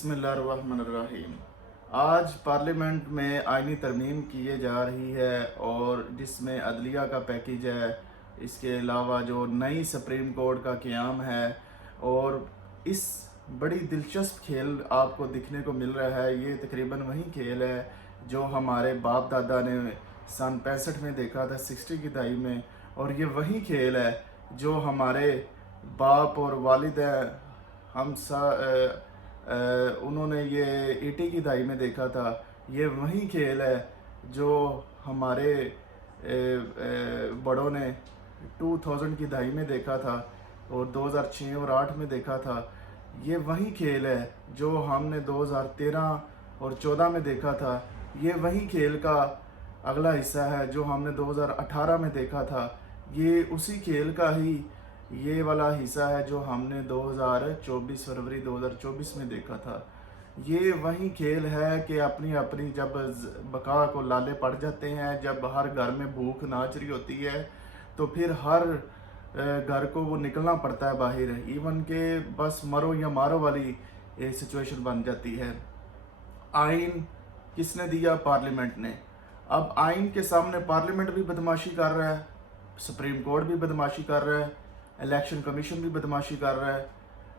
बिस्मिल्लाहिर्रहमानिर्रहीम। आज पार्लियामेंट में आईनी तरमीम किए जा रही है और जिसमें अदलिया का पैकेज है, इसके अलावा जो नई सुप्रीम कोर्ट का क़याम है और इस बड़ी दिलचस्प खेल आपको दिखने को मिल रहा है। ये तकरीबन वही खेल है जो हमारे बाप दादा ने सन 65 में देखा था, 60 की दहाई में, और ये वही खेल है जो हमारे बाप और वालिद हम उन्होंने ये 80 की दहाई में देखा था। ये वही खेल है जो हमारे बड़ों ने 2000 की दहाई में देखा था और 2006 और 8 में देखा था। ये वही खेल है जो हमने 2013 और 14 में देखा था। ये वही खेल का अगला हिस्सा है जो हमने 2018 में देखा था। ये उसी खेल का ही ये वाला हिस्सा है जो हमने 2024 फरवरी 2024 में देखा था। ये वही खेल है कि अपनी अपनी जब बका को लाले पड़ जाते हैं, जब हर घर में भूख नाच रही होती है तो फिर हर घर को वो निकलना पड़ता है बाहर, इवन के बस मरो या मारो वाली सिचुएशन बन जाती है। आइन किसने दिया? पार्लियामेंट ने। अब आइन के सामने पार्लियामेंट भी बदमाशी कर रहा है, सुप्रीम कोर्ट भी बदमाशी कर रहा है, इलेक्शन कमीशन भी बदमाशी कर रहा है,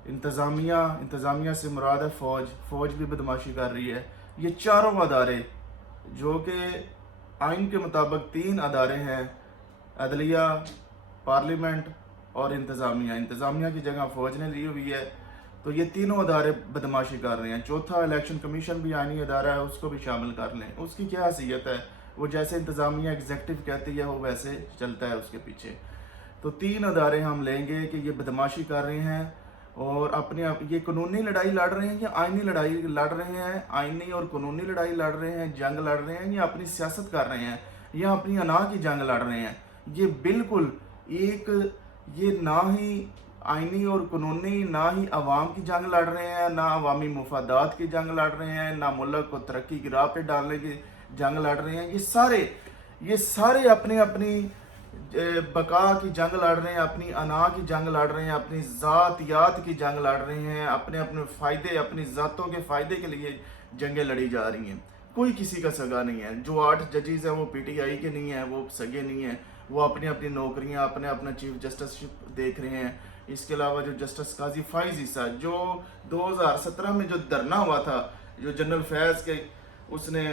इंतज़ामिया से मुराद है फ़ौज भी बदमाशी कर रही है। ये चारों अदारे जो कि आइन के मुताबिक 3 अदारे हैं, अदलिया, पार्लियामेंट और इंतज़ामिया की जगह फ़ौज ने ली हुई है। तो ये तीनों अदारे बदमाशी कर रहे हैं। चौथा इलेक्शन कमीशन भी आइनी अदारा है, उसको भी शामिल कर लें। उसकी क्या हैसियत है? वो जैसे इंतज़ामिया एग्जेक्टिव कहती है वो वैसे चलता है उसके पीछे। तो 3 अदारे हम लेंगे कि ये बदमाशी कर रहे हैं और अपने आप ये कानूनी लड़ाई लड़ रहे हैं या आइनी लड़ाई लड़ रहे हैं, आइनी और कानूनी लड़ाई लड़ रहे हैं, जंग लड़ रहे हैं, या अपनी सियासत कर रहे हैं, या अपनी अना की जंग लड़ रहे हैं। ये बिल्कुल ये ना ही आइनी और कानूनी, ना ही अवाम की जंग लड़ रहे हैं, ना अवामी मुफादात की जंग लड़ रहे हैं, ना मुल्क को तरक्की की राह पे डालने की जंग लड़ रहे हैं। ये सारे अपनी अपनी बका की जंग लड़ रहे हैं, अपनी अना की जंग लड़ रहे हैं, अपनी ज़ातियात की जंग लड़ रहे हैं, अपने अपने फ़ायदे, अपनी ज़ातों के फ़ायदे के लिए जंगें लड़ी जा रही हैं। कोई किसी का सगा नहीं है। जो 8 जजेस हैं वो PTI के नहीं हैं, वो सगे नहीं हैं, वो अपनी अपनी नौकरियां, अपने अपना चीफ जस्टिसशिप देख रहे हैं। इसके अलावा जो जस्टिस काजी फाइज ईसा जो 2017 में जो धरना हुआ था, जो जनरल फैज़ के उसने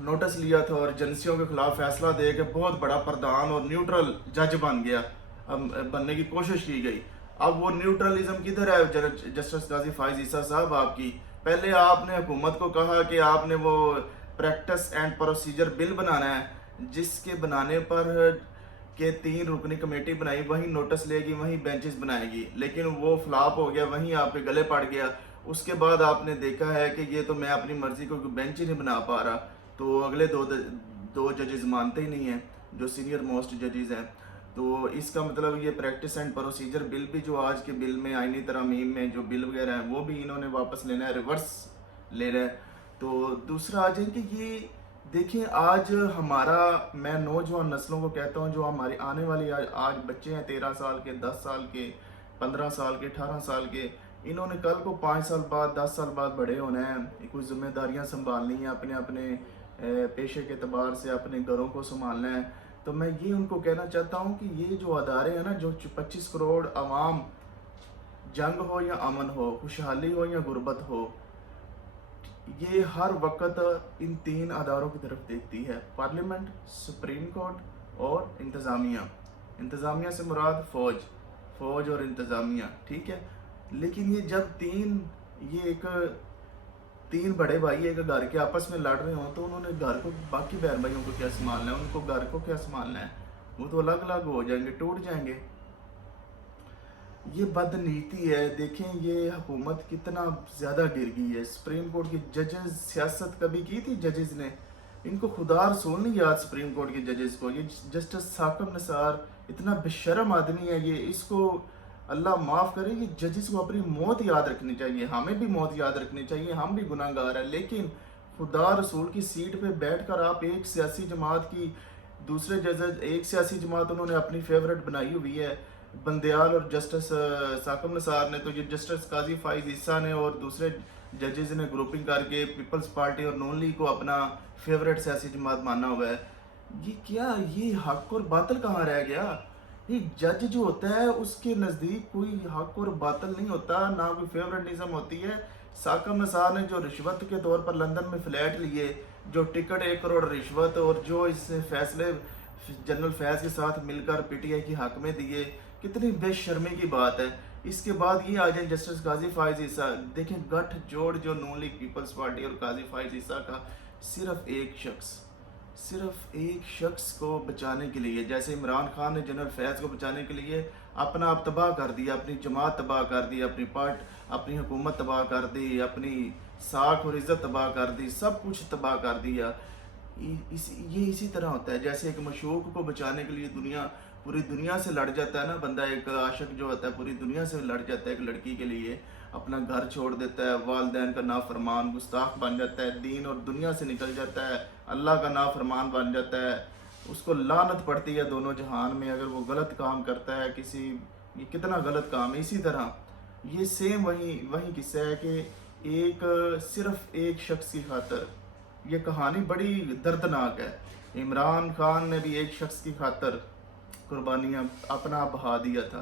नोटिस लिया था और एजेंसियों के खिलाफ फैसला दे के बहुत बड़ा प्रधान और न्यूट्रल जज बन गया, बनने की कोशिश की गई। अब वो न्यूट्रलिज्म किधर है जस्टिस काजी फाइज ईसा साहब आपकी? पहले आपने हुकूमत को कहा कि आपने वो प्रैक्टिस एंड प्रोसीजर बिल बनाना है, जिसके बनाने पर के 3 रुकनी कमेटी बनाई, वही नोटिस लेगी, वही बेंचेस बनाएगी, लेकिन वो फ्लॉप हो गया, वहीं आपके गले पड़ गया। उसके बाद आपने देखा है कि ये तो मैं अपनी मर्जी को बेंच ही नहीं बना पा रहा, तो अगले दो जजेस मानते ही नहीं हैं, जो सीनियर मोस्ट जजेस हैं। तो इसका मतलब ये प्रैक्टिस एंड प्रोसीजर बिल भी जो आज के बिल में, आइनी तरमीम में जो बिल वगैरह है, वो भी इन्होंने वापस लेना है, रिवर्स ले रहा है। तो दूसरा आ जाए कि ये देखिए, आज हमारा, मैं नौजवान नस्लों को कहता हूँ, जो हमारी आने वाली आज बच्चे हैं 13 साल के, 10 साल के, 15 साल के, 18 साल के, इन्होंने कल को 5 साल बाद, 10 साल बाद बड़े होना है, कुछ जिम्मेदारियां संभालनी है, अपने अपने पेशे के एतबार से अपने घरों को संभालना है। तो मैं ये उनको कहना चाहता हूँ कि ये जो अदारे हैं ना, जो 25 करोड़ आवाम, जंग हो या अमन हो, खुशहाली हो या गुर्बत हो, ये हर वक्त इन 3 अदारों की तरफ देखती है, पार्लियामेंट, सुप्रीम कोर्ट और इंतज़ामिया से मुराद फ़ौज और इंतज़ामिया, ठीक है। लेकिन ये जब ये 3 बड़े भाई एक घर के आपस में लड़ रहे हो, तो उन्होंने घर को, बाकी बहन भाइयों को क्या संभालना है, उनको घर को क्या संभालना है? वो तो अलग अलग हो जाएंगे, टूट जाएंगे। ये बदनीति है। देखें ये हुकूमत कितना ज़्यादा गिर गई है। सुप्रीम कोर्ट के जजेस, सियासत कभी की थी जजेस ने? इनको खुदा रसूल नहीं याद सुप्रीम कोर्ट के जजेस को। ये जस्टिस साकिब निसार इतना बेशर्म आदमी है, ये इसको अल्लाह माफ़ करे। ये जजेस को अपनी मौत याद रखनी चाहिए, हमें भी मौत याद रखनी चाहिए, हम भी गुनाहगार हैं। लेकिन खुदा रसूल की सीट पे बैठकर आप एक सियासी जमात की, दूसरे जजेस, एक सियासी जमात उन्होंने अपनी फेवरेट बनाई हुई है, बंदयाल और जस्टिस साकिब निसार ने, तो ये जस्टिस काजी फाइज ईसा ने और दूसरे जजेस ने ग्रुपिंग करके पीपल्स पार्टी और नून लीग को अपना फेवरेट सियासी जमात माना हुआ है। ये क्या, ये हक और बातल कहाँ रह गया? ये जज जो होता है उसके नज़दीक कोई हक और बातल नहीं होता, ना कोई फेवरेटिज्म होती है। साकम नसार ने जो रिश्वत के तौर पर लंदन में फ्लैट लिए, जो टिकट 1 करोड़ रिश्वत, और जो इस फैसले जनरल फैज के साथ मिलकर पीटीआई की हक में दिए, कितनी बेशर्मी की बात है। इसके बाद ये आ जाए जस्टिस काजी फाइज ईसा। देखें गठ जोड़ जो नून लीग पीपल्स पार्टी और काजी फाइज ईसा का, सिर्फ एक शख्स को बचाने के लिए, जैसे इमरान खान ने जनरल फैज को बचाने के लिए अपना आप तबाह कर दिया, अपनी जमात तबाह कर दी, अपनी हुकूमत तबाह कर दी, अपनी साख और इज़्ज़त तबाह कर दी, सब कुछ तबाह कर दिया। ये इसी तरह होता है जैसे एक मशूक को बचाने के लिए पूरी दुनिया से लड़ जाता है ना बंदा। एक आशिक जो होता है पूरी दुनिया से लड़ जाता है एक लड़की के लिए, अपना घर छोड़ देता है, वालिदैन का नाफरमान गुस्ताख बन जाता है, दीन और दुनिया से निकल जाता है, अल्लाह का नाफरमान बन जाता है, उसको लानत पड़ती है दोनों जहान में अगर वो गलत काम करता है किसी। ये कितना गलत काम है। इसी तरह ये सेम वही किस्सा है कि सिर्फ एक शख्स की खातर, ये कहानी बड़ी दर्दनाक है। इमरान खान ने भी एक शख्स की खातर कुर्बानियाँ अपना आप बहा दिया था।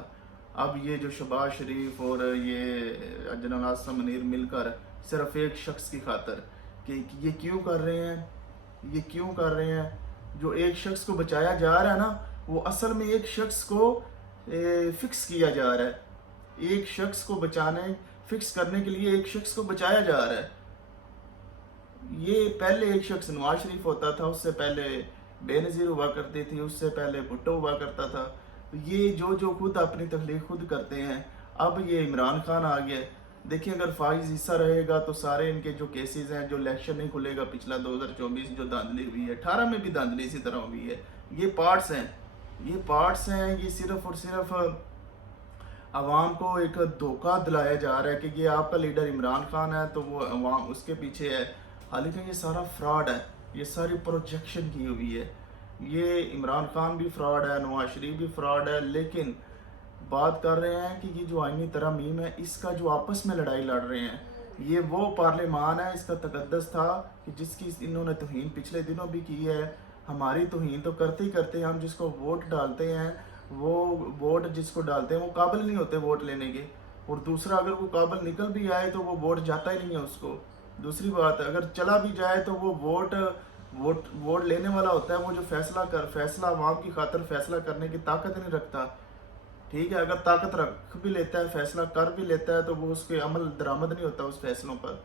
अब ये जो शहबाज शरीफ और ये जनरल आसिम मुनीर मिलकर सिर्फ एक शख्स की खातर, कि ये क्यों कर रहे हैं? जो एक शख्स को बचाया जा रहा है ना, वो असल में एक शख्स को फिक्स किया जा रहा है। एक शख्स को फिक्स करने के लिए एक शख्स को बचाया जा रहा है। ये पहले एक शख्स नवाज शरीफ होता था, उससे पहले बेनज़ीर हुआ करती थी, उससे पहले भुट्टो हुआ करता था। तो ये जो खुद अपनी तख्लीक खुद करते हैं, अब ये इमरान खान आ गया। देखिए अगर फाइज ईसा रहेगा तो सारे इनके जो केसेस हैं, जो इलेक्शन नहीं खुलेगा पिछला 2024 जो धांधली हुई है, 18 में भी धांधली इसी तरह हुई है, ये पार्ट्स हैं। ये सिर्फ और सिर्फ अवाम को एक धोखा दिलाया जा रहा है कि ये आपका लीडर इमरान खान है तो वो अवाम उसके पीछे है। हालांकि ये सारा फ्रॉड है, ये सारी प्रोजेक्शन की हुई है। ये इमरान खान भी फ्रॉड है, नवाज शरीफ भी फ्रॉड है। लेकिन बात कर रहे हैं कि ये जो आईनी तरमीम है, इसका जो आपस में लड़ाई लड़ रहे हैं, ये वो पार्लियामान है, इसका तकद्दस था कि जिसकी इन्होंने तौहीन पिछले दिनों भी की है। हमारी तौहीन तो करते ही करते, हम जिसको वोट डालते हैं, वो वोट जिसको डालते हैं वो काबिल नहीं होते वोट लेने के, और दूसरा अगर वो काबिल निकल भी आए तो वो वोट जाता ही नहीं है उसको। दूसरी बात है अगर चला भी जाए तो वो वोट लेने वाला होता है, वो जो फैसला अवाम की खातिर फैसला करने की ताकत नहीं रखता। ठीक है, अगर ताकत रख भी लेता है, फैसला कर भी लेता है, तो वो उसके अमल दरामद नहीं होता उस फैसलों पर।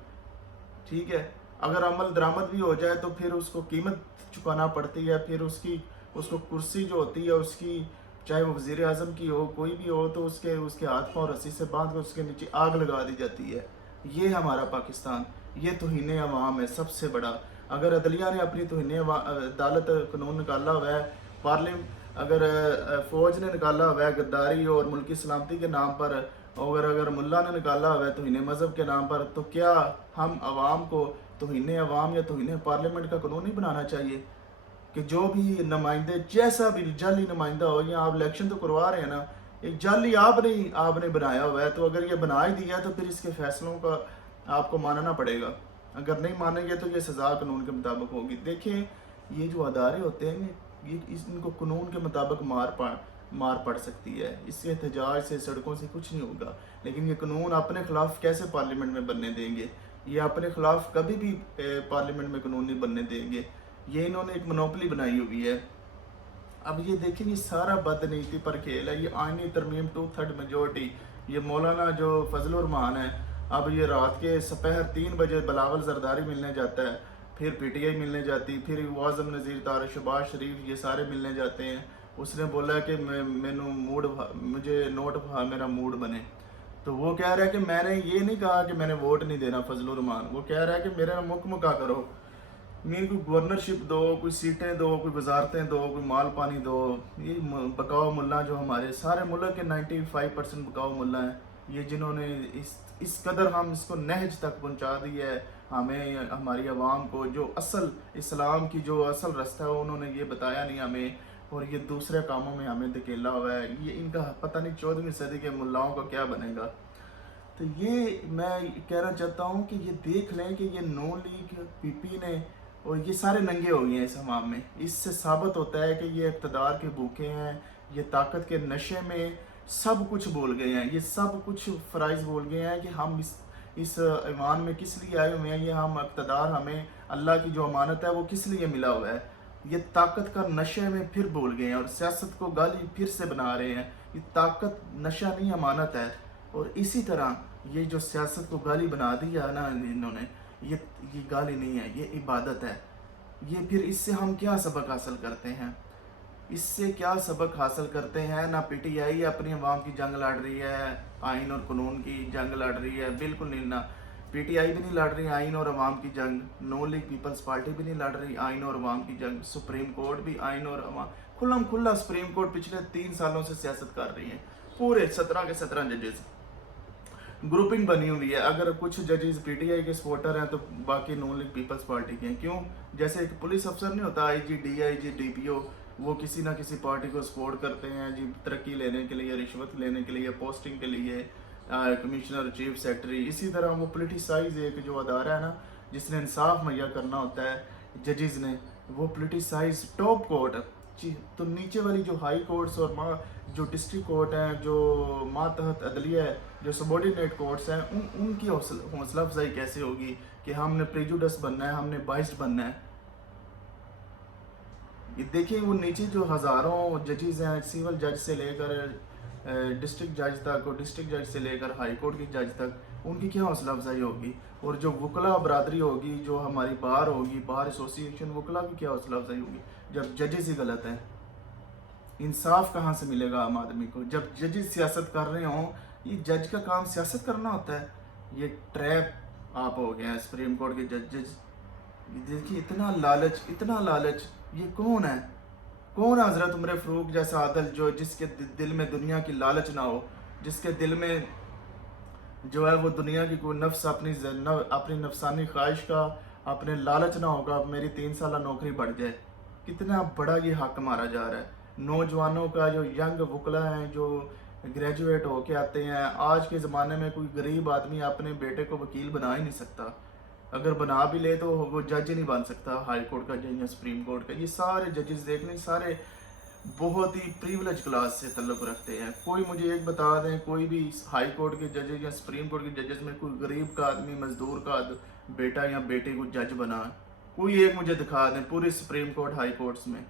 ठीक है, अगर अमल दरामद भी हो जाए तो फिर उसको कीमत चुकाना पड़ती है, फिर उसको कुर्सी जो होती है उसकी, चाहे वो वज़ीर आज़म की हो, कोई भी हो, तो उसके हाथ पाँव रस्सी से बांध कर उसके नीचे आग लगा दी जाती है। ये हमारा पाकिस्तान, ये तौहीन अवाम है सबसे बड़ा। अगर अदलिया ने अपनी तौहीन अदालत कानून निकाला हुआ है, अगर फ़ौज ने निकाला हुआ है गद्दारी और मुल्की सलामती के नाम पर, और अगर मुल्ला ने निकाला हुआ है तौहीन मज़हब के नाम पर, तो क्या हम आवाम को तौहीन अवाम या तौहीन पार्लियामेंट का कानून नहीं बनाना चाहिए कि जो भी नुमाइंदे, जैसा भी जाली नुमाइंदा हो, या आप इलेक्शन तो करवा रहे हैं ना, एक जाली आपने बनाया हुआ है, तो अगर ये बना ही दिया तो फिर इसके फैसलों का आपको मानना पड़ेगा। अगर नहीं मानेंगे तो ये सज़ा कानून के मुताबिक होगी। देखें ये जो अदारे होते हैं इनको कानून के मुताबिक मार पड़ सकती है, इससे एहतजाज से, सड़कों से कुछ नहीं होगा। लेकिन ये कानून अपने खिलाफ कैसे पार्लियामेंट में बनने देंगे? ये अपने खिलाफ कभी भी पार्लियामेंट में कानून नहीं बनने देंगे। ये इन्होंने एक मोनोपली बनाई हुई है। अब ये देखें, ये सारा बदनीति पर खेल है। ये आईनी तरमीम 2/3 मेजोरिटी, ये मौलाना जो फजलुर रहमान है, अब ये रात के सपहर 3 बजे बिलावल जरदारी मिलने जाता है, फिर पीटीआई मिलने जाती, फिर वाज़म नज़ीर तार, शहबाज शरीफ, ये सारे मिलने जाते हैं। उसने बोला कि मुझे नोट मेरा मूड बने। तो वो कह रहा है कि मैंने ये नहीं कहा कि मैंने वोट नहीं देना फजलुर रहमान, वो कह रहा है कि मेरा मुकमका करो, मेरे को गवर्नरशिप दो, कोई सीटें दो, कोई वजारतें दो, कोई माल पानी दो। ये बकाऊ मुल्ला जो हमारे सारे मुल्क के 95% बकाऊ मुल्ला हैं, ये जिन्होंने इस कदर हम इसको नहज तक पहुंचा दी है, हमें, हमारी आवाम को, जो असल इस्लाम की जो असल रास्ता है उन्होंने ये बताया नहीं हमें, और ये दूसरे कामों में हमें धकेला हुआ है। ये इनका पता नहीं 14वीं सदी के मुल्लाओं का क्या बनेगा। تو یہ میں کہنا چاہتا ہوں کہ یہ دیکھ لیں کہ یہ نو لیگ پی پی نے اور یہ سارے ننگے ہو گئے ہیں اس حمام میں. اس سے ثابت ہوتا ہے کہ یہ اقتدار کے بھوکے ہیں, یہ طاقت کے نشے میں سب کچھ بول گئے ہیں, یہ سب کچھ فرائض بول گئے ہیں کہ ہم اس ایوان میں کس لیے آئے ہوئے ہیں, یہ ہم اقتدار ہمیں اللہ کی جو امانت ہے وہ کس لیے ملا ہوا ہے. یہ طاقت کا نشے میں پھر بول گئے ہیں اور سیاست کو گالی پھر سے بنا رہے ہیں. یہ طاقت نشہ نہیں امانت ہے. اور اسی طرح یہ جو سیاست کو گالی بنا دیا نا انہوں نے, یہ گالی نہیں ہے, یہ عبادت ہے. یہ پھر اس سے ہم کیا سبق حاصل کرتے ہیں؟ اس سے کیا سبق حاصل کرتے ہیں؟ نہ پی ٹی آئی اپنی عوام کی جنگ لڑ رہی ہے, آئین اور قانون کی جنگ لڑ رہی ہے, بالکل نہیں. نہ پی ٹی آئی بھی نہیں لڑ رہی آئین اور عوام کی جنگ, نو لیگ پیپلز پارٹی بھی نہیں لڑ رہی آئین اور عوام کی جنگ, سپریم کورٹ بھی آئین اور عوام کھلم کھلا سپریم کورٹ پچھلے 3 سالوں سے سیاست کر رہی ہے. پورے 17 کے 17 ججز گروپنگ بنی ہوئی ہے. اگر کچھ ججز پی ٹی آئی کے سپورٹر ہیں تو باقی نو لیگ پیپلز پارٹی کے ہیں. کیوں؟ جیسے ایک پولیس افسر نہیں ہوتا, آئی جی, D I G, D P او, وہ کسی نہ کسی پارٹی کو سپورٹ کرتے ہیں جی, ترقی لینے کے لیے, رشوت لینے کے لیے, پوسٹنگ کے لیے, کمشنر, چیف سیکرٹری. اسی طرح وہ پولیٹیسائز ایک جو ادارہ ہے نا جس نے انصاف مہیا کرنا ہوتا ہے ججز نے, وہ پولیٹیسائز ٹاپ کورٹ. تو نیچے والی جو ہائی کورٹس اور جو ڈسٹرکٹ کورٹ ہیں, جو ماتحت عدلیہ ہے, جو سبارڈینیٹ کورٹس ہیں, ان کی حوصلہ افزائی کیسے ہوگی کہ ہم نے پریجوڈس بننا ہے, ہم نے بائسڈ بننا ہے. یہ دیکھیں وہ نیچے جو ہزاروں ججز ہیں, سول جج سے لے کر ڈسٹرکٹ جج تک, اور ڈسٹرکٹ جج سے لے کر ہائی کورٹ کی جج تک, ان کی کیا حوصلہ افزائی ہوگی. اور جو وکلا برادری ہوگی, جو ہماری بار ہوگی, بار ایسوسی ایشن, وکلا کی کیا حوصلہ افزائی ہوگی جب ججز ہی غلط ہیں. انصاف کہاں سے ملے گا عام آدمی کو جب ججز سیاست کر رہے ہوں؟ یہ جج کا کام سیاست کرنا ہوتا ہے. یہ ٹریپ آپ ہو گیا ہے سپریم کورٹ کے ججز. دیکھیے اتنا لالچ, اتنا لالچ. یہ کون ہے؟ کون ہے حضرت عمر فاروق جیسا عادل جو جس کے دل میں دنیا کی لالچ نہ ہو, جس کے دل میں جو ہے وہ دنیا کی کوئی نفس اپنی نفسانی خواہش کا, اپنے لالچ نہ ہوگا میری 3 سالہ نوکری بڑھ جائے. کتنا بڑا یہ حق مارا جا رہا ہے نوجوانوں کا. جو ینگ وکلا ہیں, جو گریجویٹ ہو کے آتے ہیں, آج کے زمانے میں کوئی غریب آدمی اپنے بیٹے کو وکیل بنا ہی نہیں سکتا. اگر بنا بھی لے تو وہ جج نہیں بن سکتا ہائی کورٹ کا جج یا سپریم کورٹ کا. یہ سارے ججز دیکھ لیں, سارے بہت ہی پریولیج کلاس سے تعلق رکھتے ہیں. کوئی مجھے ایک بتا دیں, کوئی بھی ہائی کورٹ کے ججز یا سپریم کورٹ کے ججز میں کوئی غریب کا آدمی, مزدور کا بیٹا یا بیٹے کو جج بنا, کوئی ایک مجھے دکھا دیں پوری سپریم کورٹ ہائی کورٹس میں.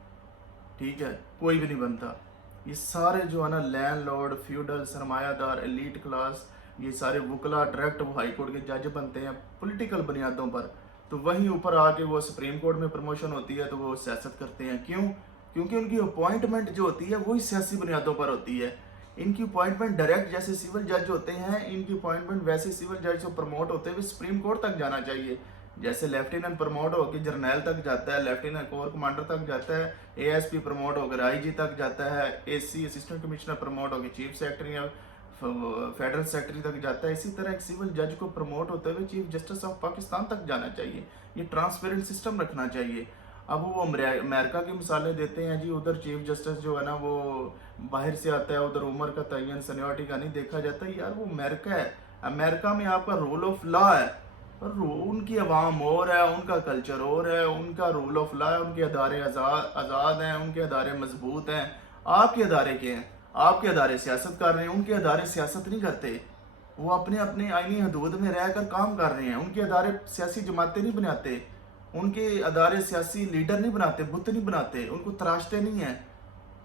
ٹھیک ہے, کوئی بھی نہیں بنتا. یہ سارے جو ہے نا لینڈ لارڈ, فیوڈل, سرمایہ دار, ایلیٹ کلاس, یہ سارے وکلا ڈائریکٹ وہ ہائی کورٹ کے جج بنتے ہیں پولیٹیکل بنیادوں پر. تو وہیں اوپر آ کے وہ سپریم کورٹ میں پروموشن ہوتی ہے تو وہ سیاست کرتے ہیں. کیوں؟ کیونکہ ان کی اپوائنٹمنٹ جو ہوتی ہے وہی سیاسی بنیادوں پر ہوتی ہے. ان کی اپوائنٹمنٹ ڈائریکٹ جیسے سول جج ہوتے ہیں, ان کی اپوائنٹمنٹ ویسے سول جج سے پروموٹ ہوتے ہوئے سپریم کورٹ تک جانا چاہیے. جیسے لیفٹیننٹ پروموٹ ہو کے جرنیل تک جاتا ہے, لیفٹیننٹ کور کمانڈر تک جاتا ہے, اے ایس پی پروموٹ ہو کر آئی جی تک جاتا ہے, اے سی اسسٹنٹ کمشنر پروموٹ ہو کے چیف سیکرٹری یا فیڈرل سیکرٹری تک جاتا ہے. اسی طرح ایک سول جج کو پروموٹ ہوتے ہوئے چیف جسٹس آف پاکستان تک جانا چاہیے. یہ ٹرانسپیرنٹ سسٹم رکھنا چاہیے. اب وہ امریکہ کی مثالیں دیتے ہیں جی, ادھر چیف جسٹس جو ہے نا وہ باہر سے آتا ہے, ادھر عمر کا تعین سینیورٹی کا نہیں دیکھا جاتا. یار وہ امریکہ ہے, امریکہ میں آپ کا رول آف لا ہے, اور ان کی عوام اور ہے, ان کا کلچر اور ہے, ان کا رول آف لا ہے, ان کے ادارے آزاد ہیں, ان کے ادارے مضبوط ہیں. آپ کے ادارے کے ہیں, آپ کے ادارے سیاست کر رہے ہیں, ان کے ادارے سیاست نہیں کرتے. وہ اپنے اپنے آئینی حدود میں رہ کر کام کر رہے ہیں. ان کے ادارے سیاسی جماعتیں نہیں بناتے, ان کے ادارے سیاسی لیڈر نہیں بناتے, بت نہیں بناتے, ان کو تراشتے نہیں ہیں.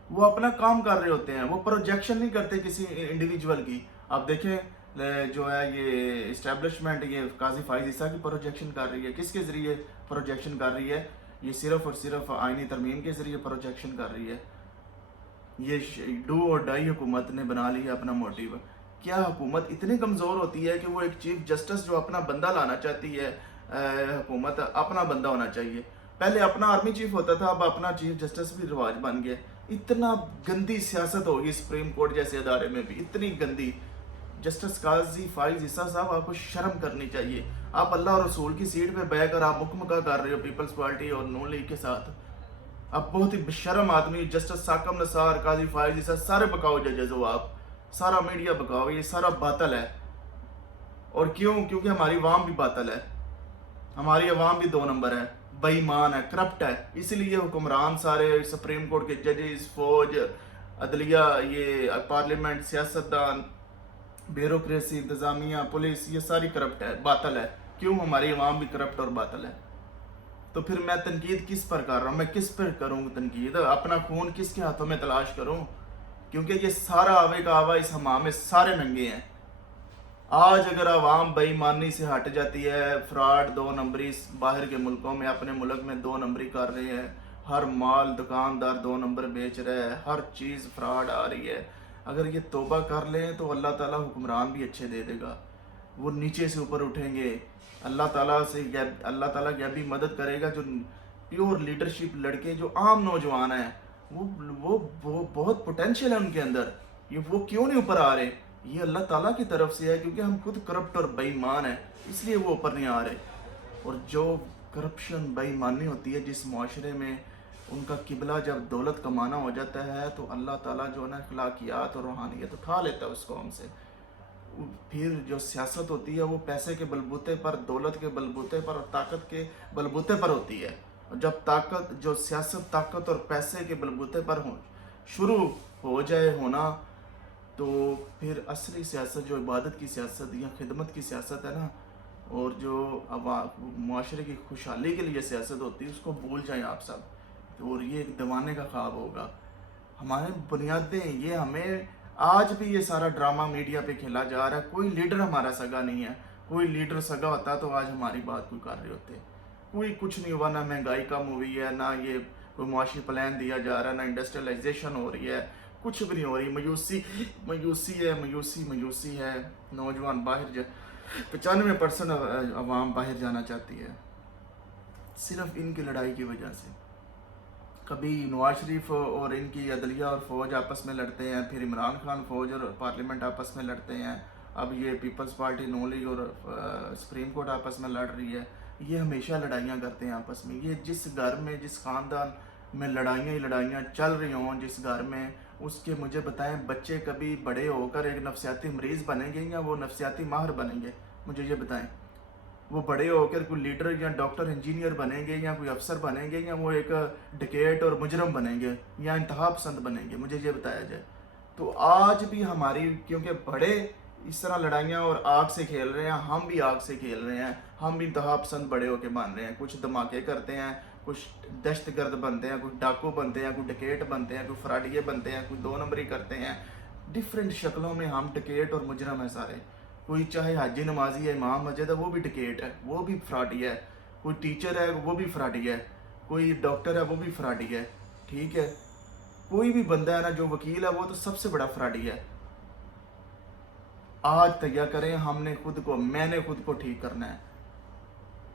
وہ اپنا کام کر رہے ہوتے ہیں, وہ پروجیکشن نہیں کرتے کسی انڈیویجول کی. آپ دیکھیں جو ہے یہ اسٹیبلشمنٹ, یہ قاضی فائز عیسیٰ کی پروجیکشن کر رہی ہے. کس کے ذریعے پروجیکشن کر رہی ہے؟ یہ صرف اور صرف آئینی ترمیم کے ذریعے پروجیکشن کر رہی ہے. یہ ڈو اور ڈائی حکومت نے بنا لی ہے اپنا موٹیو. کیا حکومت اتنی کمزور ہوتی ہے کہ وہ ایک چیف جسٹس جو اپنا بندہ لانا چاہتی ہے, حکومت اپنا بندہ ہونا چاہیے. پہلے اپنا آرمی چیف ہوتا تھا, اب اپنا چیف جسٹس بھی رواج بن گیا. اتنا گندی سیاست ہوگی سپریم کورٹ جیسے ادارے میں بھی, اتنی گندی. جسٹس قاضی فائز عیسیٰ صاحب, آپ کو شرم کرنی چاہیے. آپ اللہ اور رسول کی سیٹ پہ بیٹھ کر آپ مکمکہ کر رہے ہو پیپلز پارٹی اور نون لیگ کے ساتھ. اب بہت ہی بشرم آدمی, جسٹس ثاقب نثار, قاضی فائز عیسیٰ, سارے بکاؤ ججز ہو آپ, سارا میڈیا بکاؤ, یہ سارا باطل ہے. اور کیوں؟ کیونکہ ہماری عوام بھی باطل ہے، ہماری عوام بھی 2 نمبر ہے، بے ایمان ہے، کرپٹ ہے. اس لیے حکمران سارے، سپریم کورٹ کے ججز، فوج، عدلیہ، یہ پارلیمنٹ، سیاستدان، بیوروکریسی، انتظامیہ، پولیس، یہ ساری کرپٹ ہے، باطل ہے. کیوں؟ ہماری عوام بھی کرپٹ اور باطل ہے. تو پھر میں تنقید کس پر کر رہا ہوں؟ میں کس پر کروں تنقید؟ اپنا خون کس کے ہاتھوں میں تلاش کروں؟ کیونکہ یہ سارا آوے کا آوا اس حمام میں سارے ننگے ہیں. آج اگر عوام بے ایمانی سے ہٹ جاتی ہے، فراڈ، 2 نمبری باہر کے ملکوں میں، اپنے ملک میں 2 نمبری کر رہے ہیں، ہر مال دکاندار 2 نمبر بیچ رہے ہیں، ہر چیز فراڈ آ رہی ہے، اگر یہ توبہ کر لیں تو اللہ تعالیٰ حکمران بھی اچھے دے دے گا، وہ نیچے سے اوپر اٹھیں گے. اللہ تعالیٰ یہ بھی مدد کرے گا. جو پیور لیڈرشپ لڑکے، جو عام نوجوان ہیں، وہ بہت پوٹینشیل ہے ان کے اندر. وہ کیوں نہیں اوپر آ رہے؟ یہ اللہ تعالیٰ کی طرف سے ہے، کیونکہ ہم خود کرپٹ اور بے ایمان ہیں، اس لیے وہ اوپر نہیں آ رہے. اور جو کرپشن، بے ایمانی ہوتی ہے جس معاشرے میں، ان کا قبلہ جب دولت کمانا ہو جاتا ہے تو اللہ تعالیٰ جو ہے نا اخلاقیات اور روحانیت اٹھا لیتا ہے اس قوم سے. پھر جو سیاست ہوتی ہے وہ پیسے کے بلبوتے پر، دولت کے بلبوتے پر اور طاقت کے بلبوتے پر ہوتی ہے. اور جب جو سیاست طاقت اور پیسے کے بلبوتے پر شروع ہو جائے ہونا، تو پھر اصلی سیاست جو عبادت کی سیاست یا خدمت کی سیاست ہے نا، اور جو معاشرے کی خوشحالی کے لیے سیاست ہوتی ہے، اس کو بھول جائیں آپ سب. اور یہ ایک دیوانے کا خواب ہوگا. ہمارے بنیادیں یہ، ہمیں آج بھی یہ سارا ڈرامہ میڈیا پہ کھیلا جا رہا ہے. کوئی لیڈر ہمارا سگا نہیں ہے. کوئی لیڈر سگا ہوتا تو آج ہماری بات کوئی کر رہے ہوتے. کوئی کچھ نہیں ہوا، نہ مہنگائی کم ہوئی ہے، نہ یہ کوئی معاشی پلان دیا جا رہا ہے، نہ انڈسٹریلائزیشن ہو رہی ہے، کچھ بھی نہیں ہو رہی. مایوسی ہے. نوجوان باہر 95% عوام باہر جانا چاہتی ہے، صرف ان کی لڑائی کی وجہ سے. کبھی نواز شریف اور ان کی عدلیہ اور فوج آپس میں لڑتے ہیں، پھر عمران خان، فوج اور پارلیمنٹ آپس میں لڑتے ہیں، اب یہ پیپلز پارٹی نون لیگ اور سپریم کورٹ آپس میں لڑ رہی ہے. یہ ہمیشہ لڑائیاں کرتے ہیں آپس میں. یہ جس گھر میں، جس خاندان میں لڑائیاں ہی لڑائیاں چل رہی ہوں، جس گھر میں، اس کے مجھے بتائیں بچے کبھی بڑے ہو کر ایک نفسیاتی مریض بنیں گے یا وہ نفسیاتی ماہر بنیں گے؟ مجھے یہ بتائیں. وہ بڑے ہو کر کوئی لیڈر یا ڈاکٹر انجینئر بنیں گے، یا کوئی افسر بنیں گے، یا وہ ایک ڈکیٹ اور مجرم بنیں گے، یا انتہا پسند بنیں گے؟ مجھے یہ بتایا جائے. تو آج بھی ہماری، کیونکہ بڑے اس طرح لڑائیاں اور آگ سے کھیل رہے ہیں، ہم بھی آگ سے کھیل رہے ہیں. ہم بھی انتہا پسند بڑے ہو کے مان رہے ہیں. کچھ دھماکے کرتے ہیں، کچھ دہشت گرد بنتے ہیں، کچھ ڈاکو بنتے ہیں، کوئی ڈکیٹ بنتے ہیں، کوئی فراڈیے بنتے ہیں، کوئی 2 نمبری کرتے ہیں. ڈفرینٹ شکلوں میں ہم ڈکیٹ اور مجرم ہیں سارے. کوئی چاہے حاجی نمازی ہے، امام مسجد ہے، وہ بھی ڈکیٹ ہے، وہ بھی فراڈی ہے. کوئی ٹیچر ہے، وہ بھی فراڈی ہے. کوئی ڈاکٹر ہے، وہ بھی فراڈی ہے. ٹھیک ہے. کوئی بھی بندہ ہے نا جو وکیل ہے، وہ تو سب سے بڑا فراڈی ہے. آج تیار کریں ہم نے خود کو، میں نے خود کو ٹھیک کرنا ہے،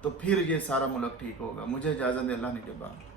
تو پھر یہ سارا ملک ٹھیک ہوگا. مجھے اجازت دے، اللہ نے کے بعد.